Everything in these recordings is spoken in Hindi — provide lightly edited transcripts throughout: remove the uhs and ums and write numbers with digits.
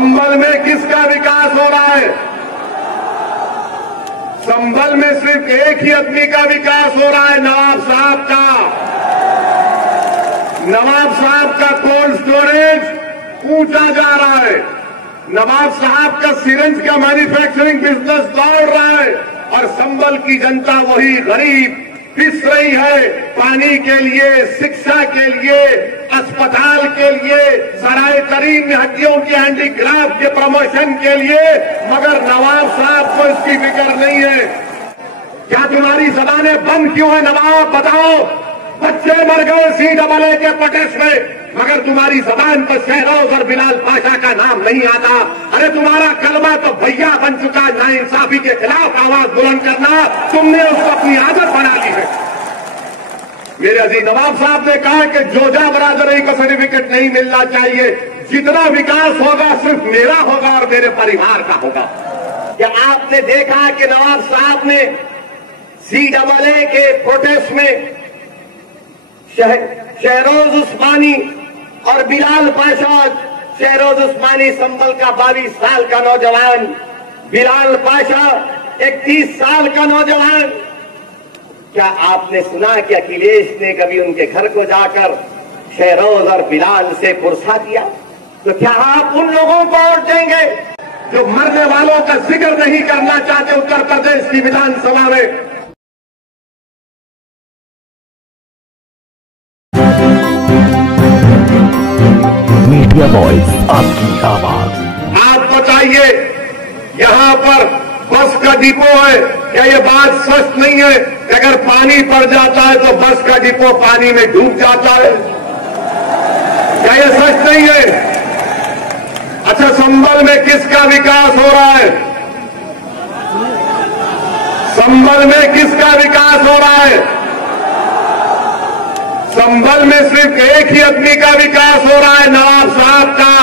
संभल में किसका विकास हो रहा है? संभल में सिर्फ एक ही आदमी का विकास हो रहा है, नवाब साहब का। नवाब साहब का कोल्ड स्टोरेज ऊंचा जा रहा है, नवाब साहब का सिरिंज का मैन्युफैक्चरिंग बिजनेस दौड़ रहा है, और संभल की जनता वही गरीब पिस रही है पानी के लिए, शिक्षा के लिए, अस्पताल के लिए, सराय तरीन में हड्डियों की हैंडीक्राफ्ट के प्रमोशन के लिए, मगर नवाब साहब को इसकी फिक्र नहीं है। क्या तुम्हारी जबानें बंद क्यों है नवाब, बताओ? बच्चे मर गए CAA के प्रोटेस्ट में, मगर तुम्हारी जबान पर शहरोज और बिलाल पाशा का नाम नहीं आता। अरे तुम्हारा कलमा तो भैया बन चुका, नाइंसाफी के खिलाफ आवाज बुलंद करना तुमने उसको अपनी आदत बना ली है। मेरे अजीज, नवाब साहब ने कहा कि जोजा बरादरी को सर्टिफिकेट नहीं मिलना चाहिए, जितना विकास होगा सिर्फ मेरा होगा और मेरे परिवार का होगा। क्या आपने देखा कि नवाब साहब ने CAA के प्रोटेस्ट में शहरोज उस्मानी और बिलाल पाशा, शहरोज उस्मानी संभल का 22 साल का नौजवान, बिलाल पाशा 31 साल का नौजवान, क्या आपने सुना कि अखिलेश ने कभी उनके घर को जाकर शहरोज और बिलाल से पुरसा किया? तो क्या आप उन लोगों को वोट देंगे जो मरने वालों का जिक्र नहीं करना चाहते उत्तर प्रदेश की विधानसभा में? मीडिया वॉइस, आपकी आवाज। आप बताइए, यहां पर बस का डिपो है, क्या ये बात सच नहीं है? अगर पानी पड़ जाता है तो बस का डिपो पानी में डूब जाता है, क्या ये सच नहीं है? अच्छा, संभल में किसका विकास हो रहा है? संभल में किसका विकास हो रहा है? संभल में सिर्फ एक ही आदमी का विकास हो रहा है, नवाब साहब का।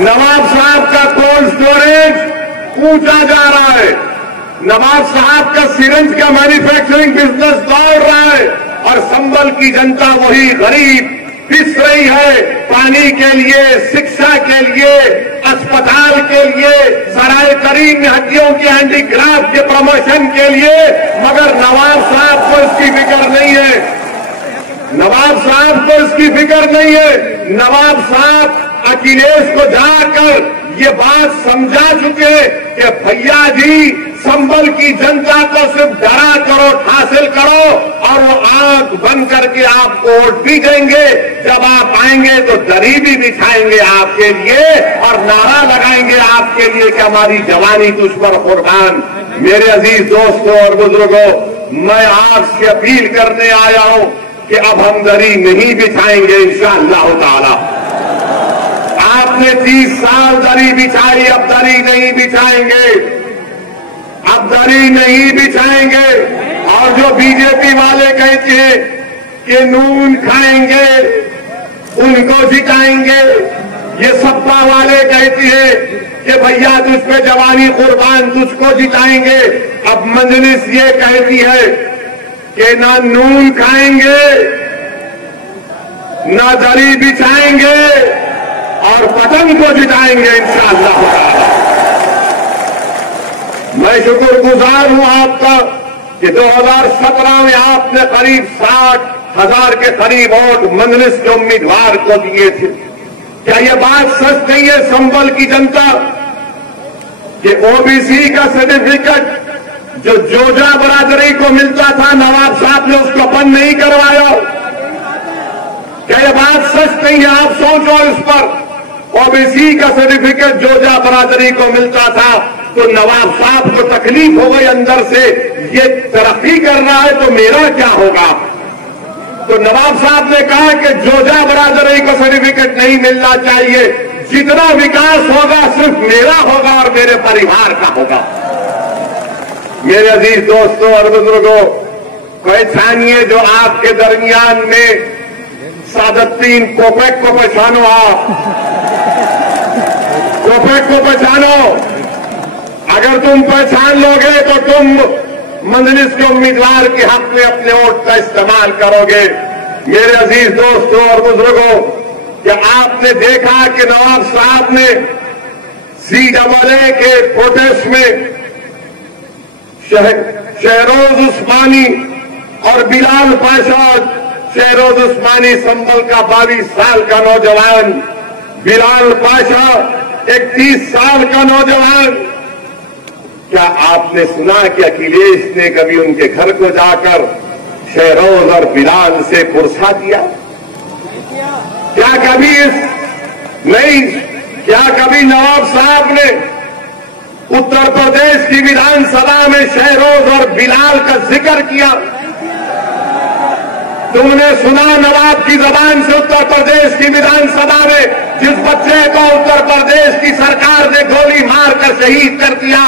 नवाब साहब का कोल्ड स्टोरेज ऊंचा जा रहा है, नवाब साहब का सिरिंज का मैन्युफैक्चरिंग बिजनेस दौड़ रहा है, और संभल की जनता वही गरीब पिस रही है पानी के लिए, शिक्षा के लिए, अस्पताल के लिए, सराय तरीन में हड्डियों की हैंडीक्राफ्ट के प्रमोशन के लिए, मगर नवाब साहब को इसकी फिक्र नहीं है। नवाब साहब को इसकी फिक्र नहीं है। नवाब साहब अखिलेश को जाकर ये बात समझा चुके कि भैया जी, संभल की जनता को सिर्फ डरा करो, हासिल करो, और वो आंख बंद करके आपको वोट भी देंगे। जब आप आएंगे तो दरी भी बिछाएंगे आपके लिए और नारा लगाएंगे आपके लिए कि हमारी जवानी तुझ पर कुर्बान। मेरे अजीज दोस्तों और बुजुर्गों, मैं आपसे अपील करने आया हूं कि अब हम दरी नहीं बिछाएंगे इंशाअल्लाह ताला। आपने 30 साल दरी बिछाई, अब दरी नहीं बिछाएंगे, अब दरी नहीं बिछाएंगे। और जो बीजेपी वाले कहते हैं कि नून खाएंगे उनको जिताएंगे, ये सपा वाले कहते हैं कि भैया तुझ पे जवानी कुर्बान, तुझको जिताएंगे। अब मजलिस ये कहती है कि ना नून खाएंगे, ना दरी बिछाएंगे, और पतंग को जिताएंगे इंशाअल्लाह। मैं शुक्रगुजार हूं आपका कि 2017 में आपने करीब 60,000 के करीब वोट मजलिस के उम्मीदवार को दिए थे। क्या यह बात सच नहीं है संभल की जनता कि ओबीसी का सर्टिफिकेट जो जोजा बरादरी को मिलता था, नवाब साहब ने उसको बंद नहीं करवाया? क्या यह बात सच नहीं है? आप सोचो इस पर। ओबीसी का सर्टिफिकेट जोजा बरादरी को मिलता था तो नवाब साहब को तकलीफ हो गई अंदर से, ये तरक्की कर रहा है तो मेरा क्या होगा? तो नवाब साहब ने कहा कि जोजा बरादरी को सर्टिफिकेट नहीं मिलना चाहिए, जितना विकास होगा सिर्फ मेरा होगा और मेरे परिवार का होगा। मेरे अजीज दोस्तों और बुजुर्गों, पहचानिए जो आपके दरमियान में सादत्तीन कोपेक को पहचानो, आप कोपेक को पहचानो। अगर तुम पहचान लोगे तो तुम मजलिस के उम्मीदवार के हक में अपने वोट का इस्तेमाल करोगे। मेरे अजीज दोस्तों और बुजुर्गों, कि आपने देखा कि नवाब साहब ने CAA के प्रोटेस्ट में शहरोज उस्मानी और बिलाल पाशा, शहरोज उस्मानी संभल का 22 साल का नौजवान, बिलाल पाशा 31 साल का नौजवान। क्या आपने सुना कि अखिलेश ने कभी उनके घर को जाकर शहरोज और बिलाल से पुरसा किया? क्या कभी क्या कभी नवाब साहब ने उत्तर प्रदेश की विधानसभा में शहरोज और बिलाल का जिक्र किया? तुमने सुना नवाब की जबान से उत्तर प्रदेश की विधानसभा में जिस बच्चे को उत्तर प्रदेश की सरकार ने गोली मारकर शहीद कर दिया,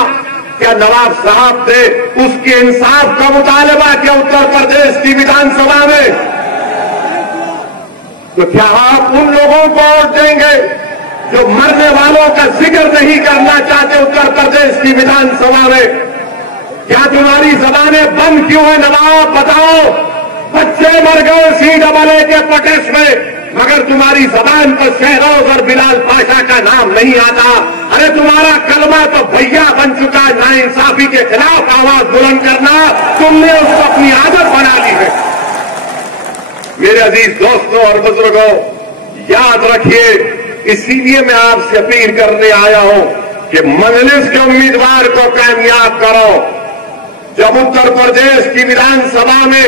क्या नवाब साहब ने उसके इंसाफ का मुतालबा किया उत्तर प्रदेश की विधानसभा में? तो क्या आप उन लोगों को वोट देंगे जो मरने वालों का जिक्र नहीं करना चाहते उत्तर प्रदेश की विधानसभा में? क्या तुम्हारी जबानें बंद क्यों है नवाब? बताओ। बच्चे मर गए CAA के प्रोटेस्ट में, मगर तुम्हारी जबान पर शहरोज और बिलाल पाशा का नाम नहीं आता। अरे तुम्हारा कलमा तो भैया बन चुका है नाइंसाफी के खिलाफ आवाज बुलंद करना, तुमने उसको अपनी आदत बना ली है। मेरे अजीज दोस्तों और बुजुर्गों, याद रखिए, इसीलिए मैं आपसे अपील करने आया हूं कि मजलिस के उम्मीदवार को कामयाब करो। जब उत्तर प्रदेश की विधानसभा में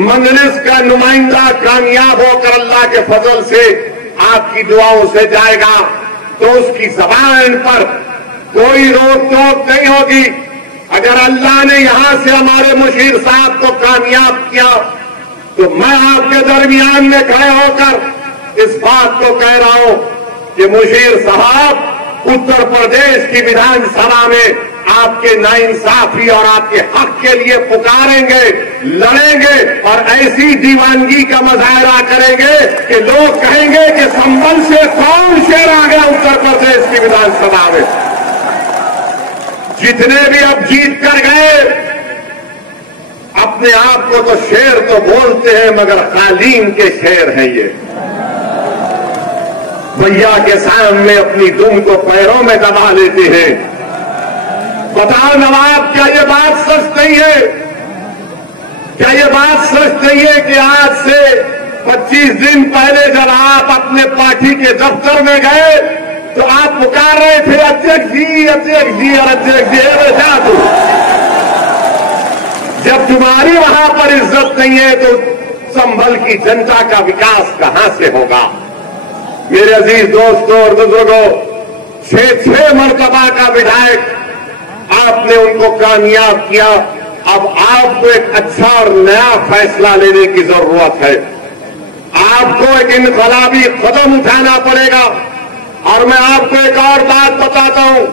मजलिस का नुमाइंदा कामयाब होकर अल्लाह के फजल से आपकी दुआओं से जाएगा, तो उसकी जबान पर कोई रोक टोक नहीं होगी। अगर अल्लाह ने यहां से हमारे मुशीर साहब को कामयाब किया, तो मैं आपके दरमियान में खड़े होकर इस बात को कह रहा हूं कि मुशीर साहब उत्तर प्रदेश की विधानसभा में आपके नाइंसाफी और आपके हक के लिए पुकारेंगे, लड़ेंगे और ऐसी दीवानगी का मुजाहरा करेंगे कि लोग कहेंगे कि संभल से कौन शेर आ गया उत्तर प्रदेश की विधानसभा में। जितने भी अब जीत कर गए, अपने आप को तो शेर तो बोलते हैं, मगर कालीन के शेर हैं ये। भैया के सामने अपनी दुम को पैरों में दबा लेते हैं। बताओ नवाब, क्या ये बात सच नहीं है? क्या ये बात सच नहीं है कि आज से 25 दिन पहले जब आप अपने पार्टी के दफ्तर में गए तो आप पुकार रहे थे अध्यक्ष जी, अध्यक्ष जी और अध्यक्ष जी, जा तू। जब तुम्हारी वहां पर इज्जत नहीं है तो संभल की जनता का विकास कहां से होगा? मेरे अजीज दोस्तों और बुजुर्गों, 6 मरतबा का विधायक आपने उनको कामयाब किया। अब आपको एक अच्छा और नया फैसला लेने की जरूरत है। आपको एक इनकलाबी कदम उठाना पड़ेगा। और मैं आपको एक और बात बताता हूं,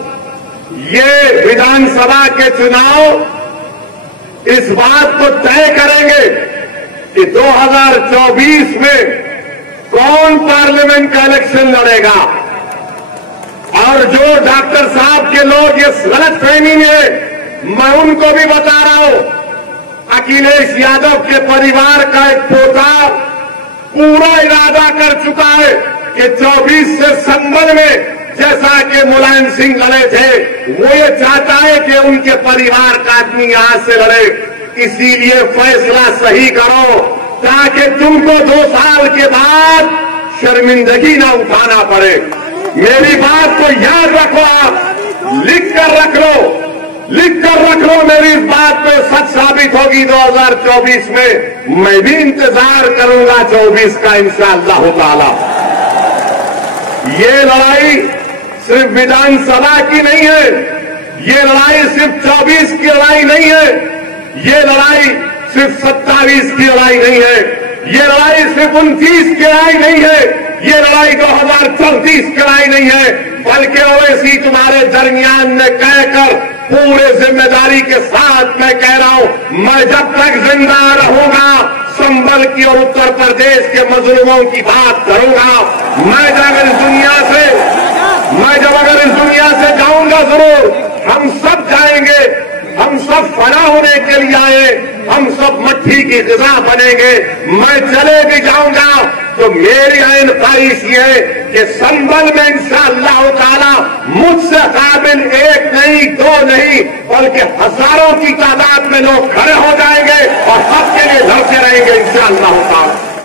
ये विधानसभा के चुनाव इस बात को तय करेंगे कि 2024 में कौन पार्लियामेंट का इलेक्शन लड़ेगा। और जो डॉक्टर साहब के लोग ये गलत फहमी में, मैं उनको भी बता रहा हूं, अखिलेश यादव के परिवार का एक पोता पूरा इरादा कर चुका है कि 24 से संभल में जैसा कि मुलायम सिंह लड़े थे, वो ये चाहता है कि उनके परिवार का आदमी यहां से लड़े। इसीलिए फैसला सही करो ताकि तुमको 2 साल के बाद शर्मिंदगी ना उठाना पड़े। मेरी बात को याद रखो, आप लिख कर रख लो मेरी इस बात पे सच साबित होगी 2024 में। मैं भी इंतजार करूंगा 24 का इंशाअल्लाह ताला। ये लड़ाई सिर्फ विधानसभा की नहीं है, ये लड़ाई सिर्फ 24 की लड़ाई नहीं है, ये लड़ाई सिर्फ 27 की लड़ाई नहीं है, ये लड़ाई सिर्फ 29 की लड़ाई नहीं है, ये लड़ाई 2034 की लड़ाई नहीं है, बल्कि ओवैसी तुम्हारे दरमियान में कहकर पूरे जिम्मेदारी के साथ मैं कह रहा हूं, मैं जब तक जिंदा रहूंगा संभल की और उत्तर प्रदेश के मजलूमों की बात करूंगा। मैं जब अगर इस दुनिया से जाऊंगा जरूर, हम सब जाएंगे, हम सब फना होने के लिए आए, हम सब मट्टी की ग़िज़ा बनेंगे। मैं चले भी जाऊंगा तो मेरी आइन ख्वाहिश ये है कि संभल में इंशाअल्लाह ताला मुझसे काबिल एक नहीं, दो नहीं, बल्कि हजारों की तादाद में लोग